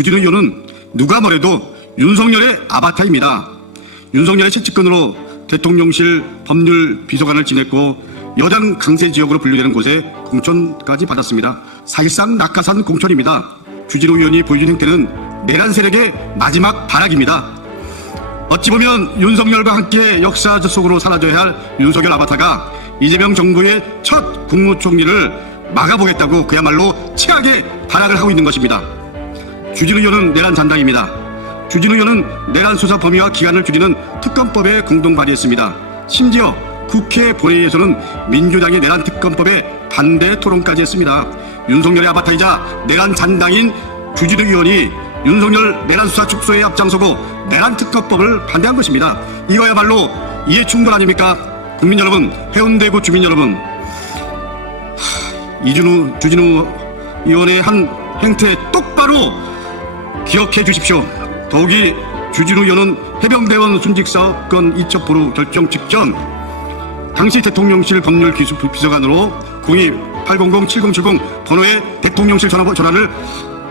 주진우 의원은 누가 뭐래도 윤석열의 아바타입니다. 윤석열의 채찍근으로 대통령실 법률 비서관을 지냈고 여당 강세 지역으로 분류되는 곳에 공천까지 받았습니다. 사실상 낙하산 공천입니다. 주진우 의원이 보여준 행태는 내란 세력의 마지막 발악입니다. 어찌 보면 윤석열과 함께 역사 속으로 사라져야 할 윤석열 아바타가 이재명 정부의 첫 국무총리를 막아보겠다고 그야말로 최악의 발악을 하고 있는 것입니다. 주진우 의원은 내란 잔당입니다. 주진우 의원은 내란 수사 범위와 기간을 줄이는 특검법에 공동 발의했습니다. 심지어 국회 본회의에서는 민주당의 내란 특검법에 반대 토론까지 했습니다. 윤석열의 아바타이자 내란 잔당인 주진우 의원이 윤석열 내란 수사 축소에 앞장서고 내란 특검법을 반대한 것입니다. 이거야말로 이해 충돌 아닙니까? 국민 여러분, 해운대구 주민 여러분, 하, 이준우 주진우 의원의 한 행태 똑바로 기억해 주십시오. 더욱이 주진우 의원은 해병대원 순직 사건 이첩 보루 결정 직전 당시 대통령실 법률 기수 비서관으로 02-800-7070 번호의 대통령실 전화, 전화를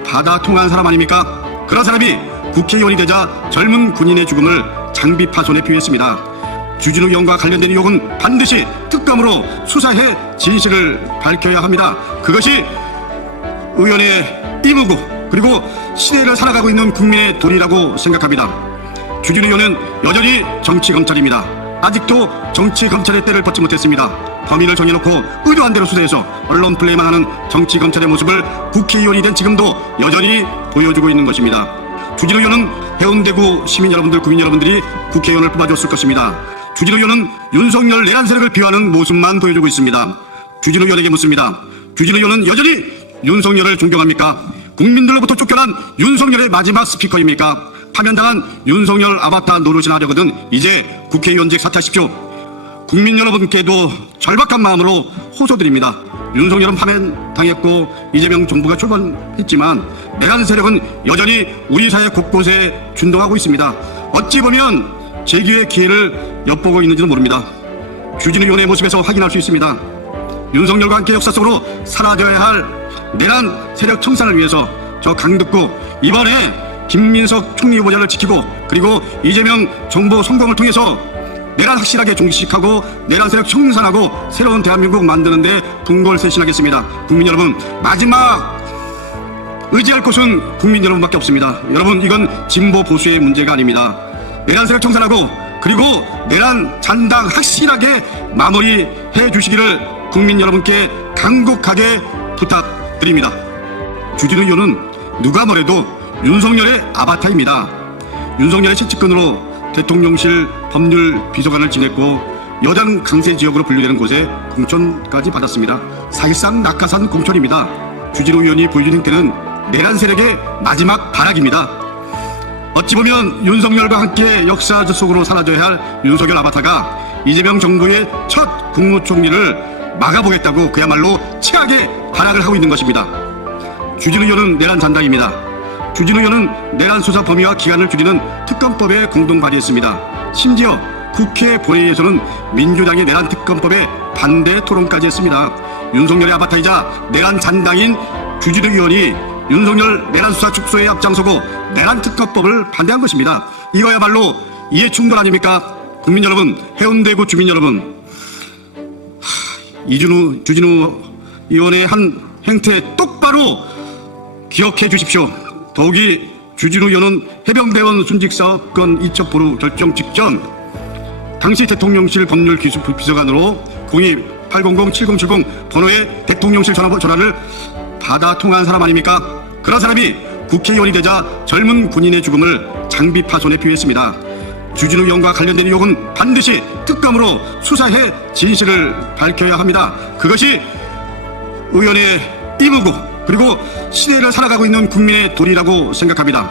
받아 통화한 사람 아닙니까? 그런 사람이 국회의원이 되자 젊은 군인의 죽음을 장비 파손에 비유했습니다. 주진우 의원과 관련된 의혹은 반드시 특검으로 수사해 진실을 밝혀야 합니다. 그것이 의원의 임무고 그리고 시대를 살아가고 있는 국민의 도리라고 생각합니다. 주진우 의원은 여전히 정치 검찰입니다. 아직도 정치 검찰의 때를 벗지 못했습니다. 범인을 정해놓고 의도한 대로 수사해서 언론 플레이만 하는 정치 검찰의 모습을 국회의원이 된 지금도 여전히 보여주고 있는 것입니다. 주진우 의원은 해운대구 시민 여러분들, 국민 여러분들이 국회의원을 뽑아줬을 것입니다. 주진우 의원은 윤석열 내란 세력을 비하하는 모습만 보여주고 있습니다. 주진우 의원에게 묻습니다. 주진우 의원은 여전히 윤석열을 존경합니까? 국민들로부터 쫓겨난 윤석열의 마지막 스피커입니까? 파면당한 윤석열 아바타 노릇이나 하려거든 이제 국회의원직 사퇴하십시오. 국민 여러분께도 절박한 마음으로 호소드립니다. 윤석열은 파면당했고 이재명 정부가 출범했지만 내란 세력은 여전히 우리 사회 곳곳에 준동하고 있습니다. 어찌 보면 재기의 기회를 엿보고 있는지도 모릅니다. 주진우 의원의 모습에서 확인할 수 있습니다. 윤석열과 함께 역사 속으로 사라져야 할 내란 세력 청산을 위해서 저 강덕구 이번에 김민석 총리 후보자를 지키고 그리고 이재명 정부 성공을 통해서 내란 확실하게 종식하고 내란 세력 청산하고 새로운 대한민국 만드는데 분골쇄신하겠습니다. 국민 여러분 마지막 의지할 곳은 국민 여러분밖에 없습니다. 여러분 이건 진보 보수의 문제가 아닙니다. 내란 세력 청산하고 그리고 내란 잔당 확실하게 마무리해 주시기를 국민 여러분께 간곡하게 부탁 드립니다. 주진우 의원은 누가 뭐래도 윤석열의 아바타입니다. 윤석열의 채찍근으로 대통령실 법률 비서관을 지냈고 여당 강세 지역으로 분류되는 곳에 공천까지 받았습니다. 사실상 낙하산 공천입니다. 주진우 의원이 보여준 행태는 내란 세력의 마지막 발악입니다. 어찌 보면 윤석열과 함께 역사 속으로 사라져야 할 윤석열 아바타가 이재명 정부의 첫 국무총리를 막아보겠다고 그야말로 최악의 발악을 하고 있는 것입니다. 주진우 의원은 내란 잔당입니다. 주진우 의원은 내란 수사 범위와 기간을 줄이는 특검법에 공동 발의했습니다. 심지어 국회 본회의에서는 민주당의 내란 특검법에 반대 토론까지 했습니다. 윤석열의 아바타이자 내란 잔당인 주진우 의원이 윤석열 내란 수사 축소에 앞장서고 내란 특검법을 반대한 것입니다. 이거야말로 이해 충돌 아닙니까? 국민 여러분, 해운대구 주민 여러분, 하, 이준우 주진우 의원의 한 행태 똑바로 기억해 주십시오. 더욱이 주진우 의원은 해병대원 순직 사건 이첩 보루 결정 직전 당시 대통령실 법률 기수 비서관으로 02-800-7070 번호의 대통령실 전화, 전화를 받아 통화한 사람 아닙니까? 그런 사람이 국회의원이 되자 젊은 군인의 죽음을 장비 파손에 비유했습니다. 주진우 의원과 관련된 의혹은 반드시 특검으로 수사해 진실을 밝혀야 합니다. 그것이 의원의 임무고 그리고 시대를 살아가고 있는 국민의 도리라고 생각합니다.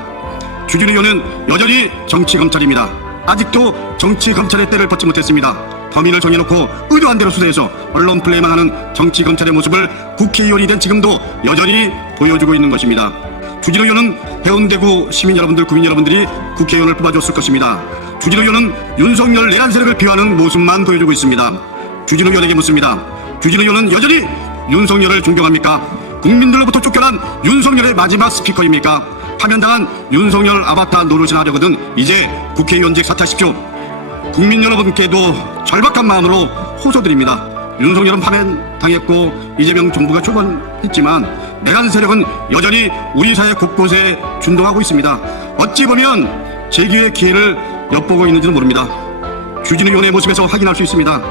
주진우 의원은 여전히 정치 검찰입니다. 아직도 정치 검찰의 때를 벗지 못했습니다. 범인을 정해놓고 의도한 대로 수사해서 언론 플레이만 하는 정치 검찰의 모습을 국회의원이 된 지금도 여전히 보여주고 있는 것입니다. 주진우 의원은 해운대구 시민 여러분들, 국민 여러분들이 국회의원을 뽑아줬을 것입니다. 주진우 의원은 윤석열 내란 세력을 비하하는 모습만 보여주고 있습니다. 주진우 의원에게 묻습니다. 주진우 의원은 여전히 윤석열을 존경합니까? 국민들로부터 쫓겨난 윤석열의 마지막 스피커입니까? 파면당한 윤석열 아바타 노릇이나 하려거든 이제 국회의원직 사퇴하십시오. 국민 여러분께도 절박한 마음으로 호소드립니다. 윤석열은 파면당했고 이재명 정부가 출범했지만 내란 세력은 여전히 우리 사회 곳곳에 준동하고 있습니다. 어찌 보면 재기의 기회를 엿보고 있는지는 모릅니다. 주진우 의원의 모습에서 확인할 수 있습니다.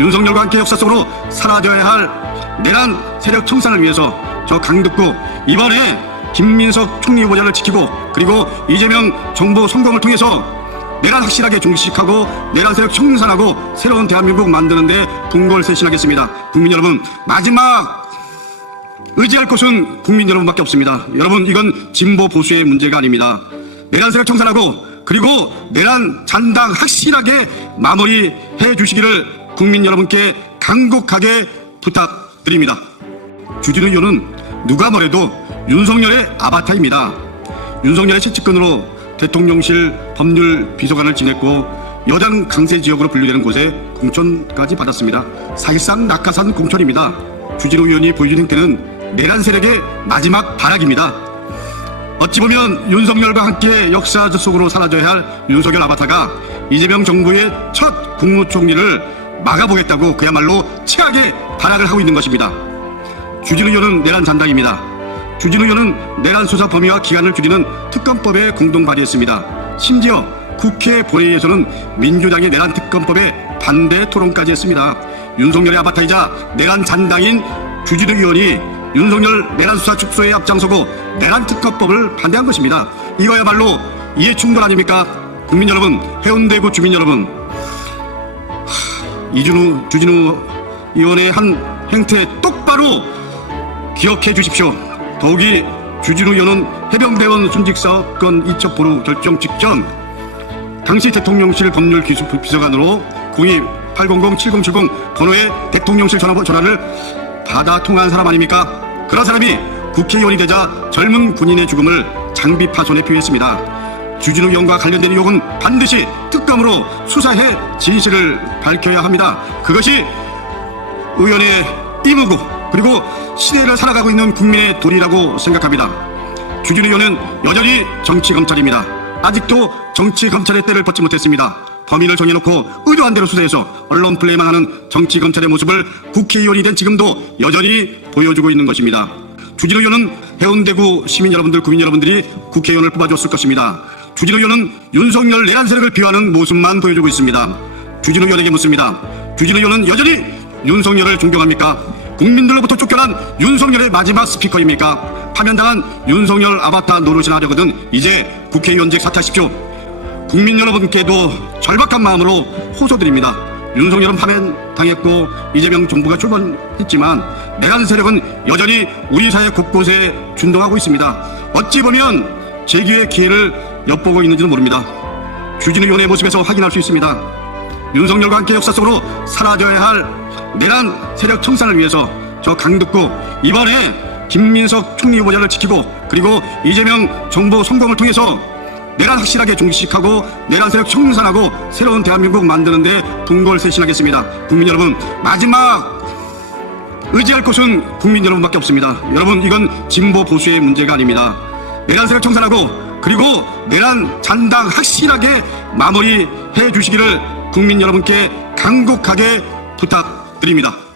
윤석열과 함께 역사 속으로 사라져야 할 내란 세력 청산을 위해서 저 강듣고 이번에 김민석 총리 후보자를 지키고 그리고 이재명 정부 성공을 통해서 내란 확실하게 종식하고 내란 세력 청산하고 새로운 대한민국 만드는데 분골쇄신하겠습니다. 국민 여러분 마지막 의지할 곳은 국민 여러분밖에 없습니다. 여러분 이건 진보 보수의 문제가 아닙니다. 내란 세력 청산하고 그리고 내란 잔당 확실하게 마무리해 주시기를 국민 여러분께 간곡하게 부탁 드립니다. 주진우 의원은 누가 뭐래도 윤석열의 아바타입니다. 윤석열의 최측근으로 대통령실 법률 비서관을 지냈고 여당 강세 지역으로 분류되는 곳에 공천까지 받았습니다. 사실상 낙하산 공천입니다. 주진우 의원이 보여준 행태는 내란 세력의 마지막 발악입니다. 어찌 보면 윤석열과 함께 역사 속으로 사라져야 할 윤석열 아바타가 이재명 정부의 첫 국무총리를 막아보겠다고 그야말로 최악의 발악을 하고 있는 것입니다. 주진우 의원은 내란 잔당입니다. 주진우 의원은 내란 수사 범위와 기간을 줄이는 특검법에 공동 발의했습니다. 심지어 국회 본회의에서는 민주당의 내란 특검법에 반대 토론까지 했습니다. 윤석열의 아바타이자 내란 잔당인 주진우 의원이 윤석열 내란 수사 축소에 앞장서고 내란 특검법을 반대한 것입니다. 이거야말로 이해 충돌 아닙니까? 국민 여러분, 해운대구 주민 여러분, 이준우 주진우 의원의 한 행태 똑바로 기억해 주십시오. 더욱이 주진우 의원은 해병대원 순직 사건 이첩 보루 결정 직전 당시 대통령실 법률 기수 비서관으로 02-800-7070 번호의 대통령실 전화, 전화를 받아 통화한 사람 아닙니까? 그런 사람이 국회의원이 되자 젊은 군인의 죽음을 장비 파손에 비유했습니다. 주진우 의원과 관련된 의혹은 반드시 특검으로 수사해 진실을 밝혀야 합니다. 그것이 의원의 임무고 그리고 시대를 살아가고 있는 국민의 도리라고 생각합니다. 주진우 의원은 여전히 정치 검찰입니다. 아직도 정치 검찰의 때를 벗지 못했습니다. 범인을 정해놓고 의도한 대로 수사해서 언론 플레이만 하는 정치 검찰의 모습을 국회의원이 된 지금도 여전히 보여주고 있는 것입니다. 주진우 의원은 해운대구 시민 여러분들, 국민 여러분들이 국회의원을 뽑아줬을 것입니다. 주진우 의원은 윤석열 내란 세력을 비하하는 모습만 보여주고 있습니다. 주진우 의원에게 묻습니다. 주진우 의원은 여전히 윤석열을 존경합니까? 국민들로부터 쫓겨난 윤석열의 마지막 스피커입니까? 파면당한 윤석열 아바타 노릇이나 하려거든 이제 국회의원직 사퇴하십시오. 국민 여러분께도 절박한 마음으로 호소드립니다. 윤석열은 파면당했고 이재명 정부가 출범했지만 내란 세력은 여전히 우리 사회 곳곳에 준동하고 있습니다. 어찌 보면 재기의 기회를 엿보고 있는지는 모릅니다. 주진우 의원의 모습에서 확인할 수 있습니다. 윤석열과 함께 역사 속으로 사라져야 할 내란 세력 청산을 위해서 저 강듣고 이번에 김민석 총리 후보자를 지키고 그리고 이재명 정부 성공을 통해서 내란 확실하게 종식하고 내란 세력 청산하고 새로운 대한민국 만드는데 분골쇄신하겠습니다. 국민 여러분 마지막 의지할 곳은 국민 여러분밖에 없습니다. 여러분 이건 진보 보수의 문제가 아닙니다. 내란 세력 청산하고 그리고 내란 잔당 확실하게 마무리해 주시기를 국민 여러분께 간곡하게 부탁드립니다.